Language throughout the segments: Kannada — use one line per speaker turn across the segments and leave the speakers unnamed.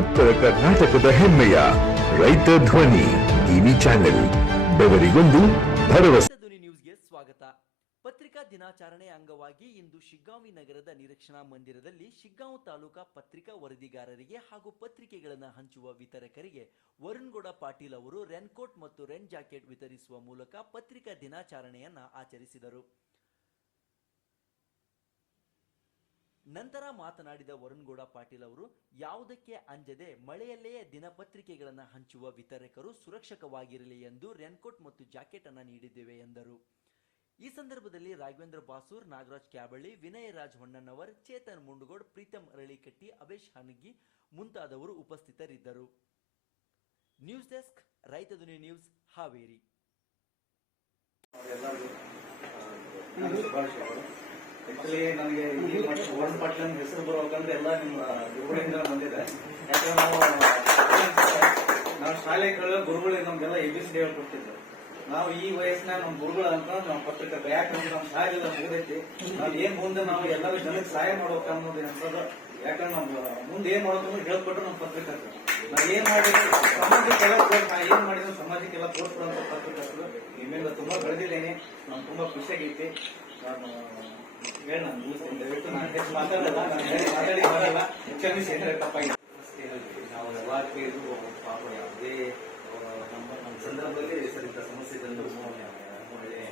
ಉತ್ತರ ಕರ್ನಾಟಕದ ಹೆಮ್ಮೆಯ ರೈತ ಧ್ವನಿ ಟಿವಿ ಚಾನೆಲ್, ಬೆವರಿಗೊಂದು ಭರವಸೆ.
ಧ್ವನಿ ನ್ಯೂಸ್ಗೆ ಸ್ವಾಗತ. ಪತ್ರಿಕಾ ದಿನಾಚರಣೆ ಅಂಗವಾಗಿ ಇಂದು ಶಿಗ್ಗಾಂವಿ ನಗರದ ನಿರೀಕ್ಷಣಾ ಮಂದಿರದಲ್ಲಿ ಶಿಗ್ಗಾಂವ್ ತಾಲೂಕಾ ಪತ್ರಿಕಾ ವರದಿಗಾರರಿಗೆ ಹಾಗೂ ಪತ್ರಿಕೆಗಳನ್ನು ಹಂಚುವ ವಿತರಕರಿಗೆ ವರುಣ್ಗೌಡ ಪಾಟೀಲ್ ಅವರು ರೆನ್ಕೋಟ್ ಮತ್ತು ರೆನ್ ಜಾಕೆಟ್ ವಿತರಿಸುವ ಮೂಲಕ ಪತ್ರಿಕಾ ದಿನಾಚರಣೆಯನ್ನ ಆಚರಿಸಿದರು. ನಂತರ ಮಾತನಾಡಿದ ವರುಣ್ಗೌಡ ಪಾಟೀಲ್ ಅವರು, ಯಾವುದಕ್ಕೆ ಅಂಜದೆ ಮಳೆಯಲ್ಲೇ ದಿನಪತ್ರಿಕೆಗಳನ್ನು ಹಂಚುವ ವಿತರಕರು ಸುರಕ್ಷಕವಾಗಿರಲಿ ಎಂದು ರೆನ್ಕೋಟ್ ಮತ್ತು ಜಾಕೆಟ್ ಅನ್ನು ನೀಡಿದ್ದೇವೆ ಎಂದರು. ಈ ಸಂದರ್ಭದಲ್ಲಿ ರಾಘವೇಂದ್ರ ಬಾಸೂರ್, ನಾಗರಾಜ್ ಕ್ಯಾಬಳ್ಳಿ, ವಿನಯ್ ರಾಜ್ ಹೊಣ್ಣನವರ್ ಚೇತನ್ ಮುಂಡಗೋಡ್, ಪ್ರೀತಂ ಅರಳಿಕಟ್ಟಿ, ಅಭೇಶ್ ಹನಗಿ ಮುಂತಾದವರು ಉಪಸ್ಥಿತರಿದ್ದರು. ನ್ಯೂಸ್ ಡೆಸ್ಕ್, ರೈತ ನ್ಯೂಸ್, ಹಾವೇರಿ.
ಆಕ್ಚುಲಿ ನನಗೆ ಈ ಪಾಟೀಲ್ ಅಂತ ಹೆಸರು ಬರ್ಬೇಕಂದ್ರೆ ಎಲ್ಲ ನಿಮ್ಮ ಗುರುಗಳಿಂದ ಬಂದಿದೆ. ಯಾಕಂದ್ರೆ ನಾವು ನಾವು ಕಳೆದ ಗುರುಗಳು ನಮಗೆಲ್ಲ ಎ ಬಿ ಸಿ ಹೇಳ್ಕೊಟ್ಟಿದ್ರು ನಾವು ಈ ವಯಸ್ಸಿನ ನಮ್ಮ ಗುರುಗಳು ಅಂತ ನಮ್ಮ ಪತ್ರಕರ್ತ ಯಾಕಂದ್ರೆ ನಮ್ಮ ಶಾಲೆ ಮುಗಿದೈತಿ ನಾವು ಏನ್ ಮುಂದೆ ನಾವು ಎಲ್ಲರೂ ಜನಕ್ಕೆ ಸಹಾಯ ಮಾಡ್ಬೇಕು ಅನ್ನೋದು ಅನ್ಸೋದು ಯಾಕಂದ್ರೆ ನಾವು, ಮುಂದೆ ಏನ್ ಮಾಡ್ಬೇಕು ಹೇಳ್ಕೊಟ್ರು ನಮ್ಮ ಪತ್ರಿಕೆ ನಾವು ಏನ್ ಮಾಡಿದ್ರು ಸಮಾಜಕ್ಕೆಲ್ಲ ತೋರ್ಸ್- ನಾ ಏನ್ ಮಾಡಿದ್ರು ಸಮಾಜಕ್ಕೆಲ್ಲ ತೋರಿಸ್ಕೊಡೋ ಪತ್ರಕರ್ತರು ನಿಮ್ಮಿಂದ ತುಂಬಾ ಬೆಳೆದಿದ್ದೇನೆ. ನಾನು ತುಂಬಾ ಖುಷಿಯಾಗೈತಿ ನಾನು ಹೇಳಿ, ನಾನು ಮುಗಿಸ್ತೇನೆ ದಯವಿಟ್ಟು ನಾನು ಹೆಚ್ಚು ಮಾತಾಡಲ್ಲ, ನಾನು ಹೇಳಿ, ಮಾತಾಡಿ ಬರಲ್ಲ ಕ್ಷಮಿಸಿ ಅಂದ್ರೆ ತಪ್ಪಾಗಿದೆ ನಾವು ಯಾವಾಗಲೂ ಪಾಪ ಯಾವುದೇ ನಮ್ಮ ನಮ್ಮ ಸಂದರ್ಭದಲ್ಲಿ ಸರ್, ಇಂಥ ಸಮಸ್ಯೆ ತಂದು ಒಳ್ಳೆ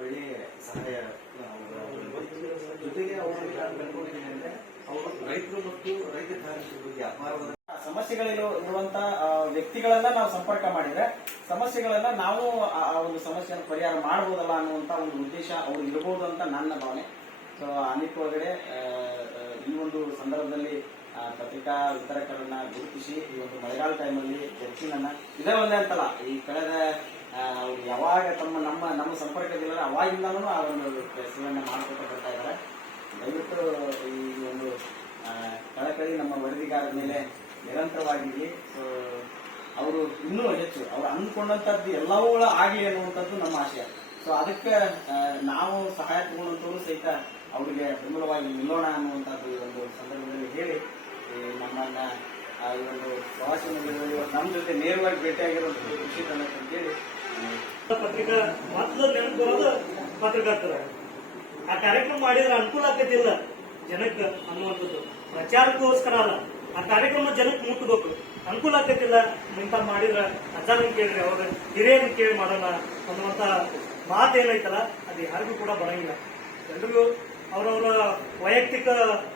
ಒಳ್ಳೆ ಸಹಾಯ ಜೊತೆಗೆ ಅವರು ನಾನು ಕಂಡುಕೊಂಡಿದ್ದೀನಿ ಅಂದ್ರೆ, ಅವರು ರೈತರು ಮತ್ತು ರೈತ ಕಾರ್ಮಿಕರ ಬಗ್ಗೆ ಅಪಾರವಾದ ಇರುವಂತಹ ವ್ಯಕ್ತಿಗಳನ್ನ ನಾವು ಸಂಪರ್ಕ ಮಾಡಿದ್ರೆ ಸಮಸ್ಯೆಗಳನ್ನ ನಾವು ಆ ಒಂದು ಸಮಸ್ಯೆಯನ್ನು ಪರಿಹಾರ ಮಾಡಬಹುದಲ್ಲ ಅನ್ನುವಂತ ಒಂದು ಉದ್ದೇಶ ಅವ್ರು ಇರಬಹುದು ಅಂತ ನನ್ನ ಭಾವನೆ. ಸೊ ಅನಿಕ್ ಒಳಗಡೆ ಆ, ಆ, ಈ ಒಂದು ಸಂದರ್ಭದಲ್ಲಿ ಪತ್ರಿಕಾ ವಿತರಕರನ್ನ ಗುರುತಿಸಿ ಈ ಒಂದು ಮಳೆಗಾಲ ಟೈಮಲ್ಲಿ ಜರ್ಕಿನನ್ನ ಇದೇ ಒಂದೇ ಅಂತಲ್ಲ ಈ ಕಳೆದ ಯಾವಾಗ ತಮ್ಮ ನಮ್ಮ ನಮ್ಮ ಸಂಪರ್ಕದಿಲ್ಲ ಅವಾಗಿಂದನೂ ಆ ಒಂದು ಸೇವೆಯನ್ನ ಮಾಡ್ಕೊತ ಬರ್ತಾ ಇದ್ದಾರೆ. ದಯವಿಟ್ಟು ಈ ಒಂದು ಕಳಕಳಿ ನಮ್ಮ ವರದಿಗಾರರ ಮೇಲೆ ನಿರಂತರವಾಗಿ ಅವರು ಇನ್ನೂ ಹೆಚ್ಚು, ಅವ್ರು ಅಂದ್ಕೊಂಡಂಥದ್ದು ಎಲ್ಲವೂ ಆಗಲಿ ಅನ್ನುವಂಥದ್ದು ನಮ್ಮ ಆಶಯ ಸೊ ಅದಕ್ಕೆ ನಾವು ಸಹಾಯ ತಗೊಂಡಂತವರು ಸಹಿತ ಅವರಿಗೆ ಬೆಂಬಲವಾಗಿ ನಿಲ್ಲೋಣ ಅನ್ನುವಂಥದ್ದು ಈ ಒಂದು ಸಂದರ್ಭದಲ್ಲಿ ಹೇಳಿ ನಮ್ಮನ್ನ ಈ ಒಂದು ಪ್ರವಾಸೋದ್ಯಮದಲ್ಲಿ ನಮ್ಮ ಜೊತೆ ನೇರವಾಗಿ ಭೇಟಿಯಾಗಿರೋದು ಖುಷಿ ತಂದಕ್ಕೆ ಅಂತೇಳಿ
ಪತ್ರಿಕಾ ಮೊದಲು ಪತ್ರಕರ್ತರ. ಆ ಕಾರ್ಯಕ್ರಮ ಮಾಡಿದ್ರೆ ಅನುಕೂಲ ಆಗ್ತಿಲ್ಲ ಜನಕ್ಕೆ ಅನ್ನುವಂಥದ್ದು. ಪ್ರಚಾರಕ್ಕೋಸ್ಕರ ಅಲ್ಲ. ಆ ಕಾರ್ಯಕ್ರಮ ಜನಕ್ಕೆ ಮುಟ್ಟಬೇಕು ಅನುಕೂಲ ಆಗ್ತೈತಿಲ್ಲ, ಇಂಥ ಮಾಡಿದ್ರ ಅಜ್ಜನ ಕೇಳ್ರಿ ಅವ್ರ ಹಿರಿಯರನ್ನ ಕೇಳಿ ಮಾಡೋಣ ಅನ್ನುವಂತ ಮಾತು ಏನೈತಲ್ಲ ಅದು ಯಾರಿಗೂ ಕೂಡ ಬರಂಗಿಲ್ಲ. ಎಲ್ರಿಗೂ ಅವರವರ ವೈಯಕ್ತಿಕ